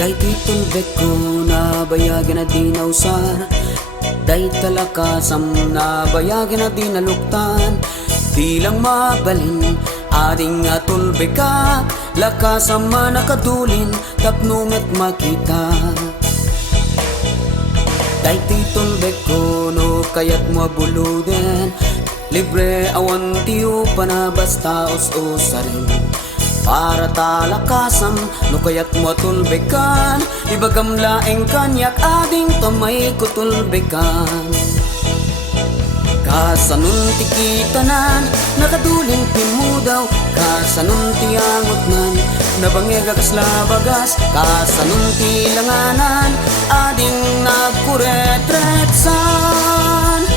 Day titulbek ko na bayagin na di nausar, day talakasam na bayagin na di naluktan. Di lang mabalin ading atulbek ka, lakasam manakadulin tapnumet makita. Day titulbek ko no kayat mo buluden, libre awan tiyo pana basta us-usarin. Para talakasam no kayat mo tulbekan, ibagam laeng kanyak ading tamay ko tulbekan. Kasanun tikitanan nakadulin pimudaw, kasanun tiangot nan nabangega kaslabagas, kasanun tilanganan ading nagkuretretsan.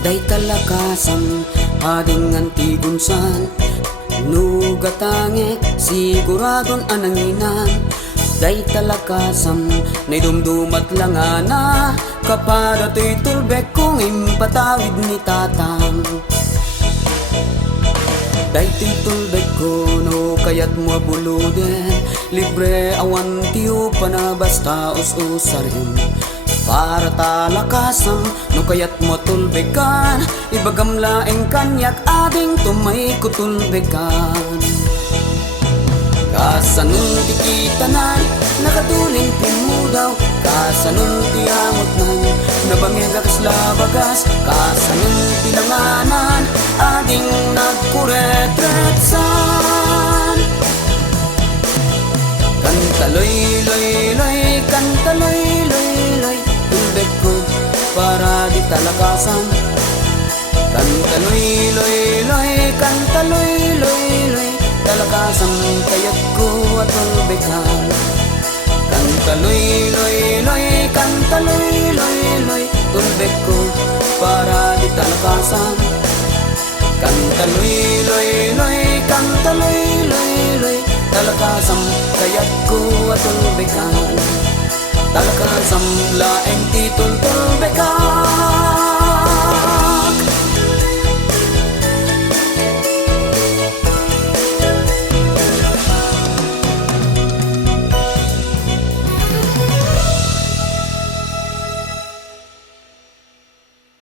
Day talakasam ading antigunsan, nugatangek siguradon ananginan. Day talakasam na dumdumat langana, kapada to'y tulbek kong impatawid ni tatang. Day to'y tulbek ko no kayat mo buluden, libre awan tiyo pana basta us-usarin. Para talakasam no kayat mo tulbekan, ibagam laeng kanyak ading tumay ko tulbekan. Kasanun tikitanan nakatuling pimudaw, kasanun tiamot nan nabangega kaslabagas, kasanun tilanganan ading nagkuretretsan. Kantaloy loy loy, kantaloy loy loy, tulbek ko para di talakasan. Kantaloy loy loy, kantaloy loy loy, talakasan kayat ko at tulbekan. Kantaloy loy loy, kantaloy loy loy, tulbek ko para di talakasan. Kantaloy loy loy, kantaloy loy loy, talakasam kayat ko at tulbekan. Talakasam laeng titulbekan.